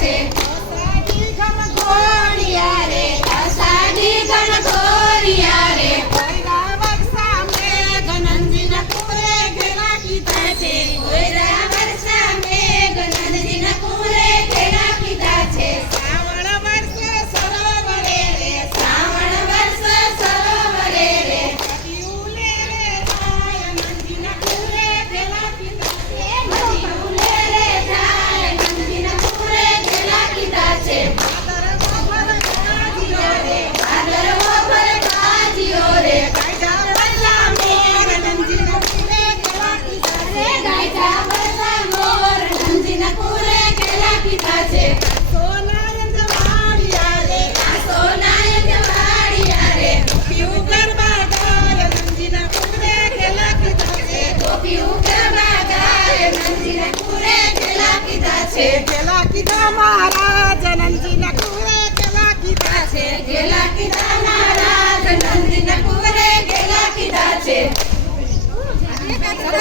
છે અષાઢી ઘનઘોરિયા રે અષાઢી ઘનઘોરિયા રે કોયરા વર્ષા મેઘ નંદીના કુરે ઘેલા કીધા છે કોયરા વર્ષા મેઘ નંદીના કુરે ઘેલા કીધા છે શ્રાવણ વર્ષ સરોવરે રે શ્રાવણ વર્ષ સરોવરે રે નદીઉલે રે જાય નંદીના કુરે ઘેલા કીધા છે નદીઉલે રે જાય નંદીના કુરે ઘેલા કીધા છે ભાદરવો ભર ગાજીઓ રે ભાદરવો ભર ગાજીઓ રે ગાયજા વર્ષા મોર નંદીના કુરે ઘેલા કીધા છે ગાયજા વર્ષા મોર નંદીના કુરે ઘેલા કીધા છે સોનાય જવાડિયા રે સોનાય જવાડિયા રે ગોપીઓ ગરબા ગાય નંદીના કુરે ઘેલા કીધા છે ગોપીઓ ગરબા ગાય નંદીના કુરે ઘેલા કીધા છે ઘેલા કીધા મહારાજ નંદીના કુરે ઘેલા કીધા છે ઘેલા કીધા મહારાજ નંદીના કુરે ઘેલા કીધા છે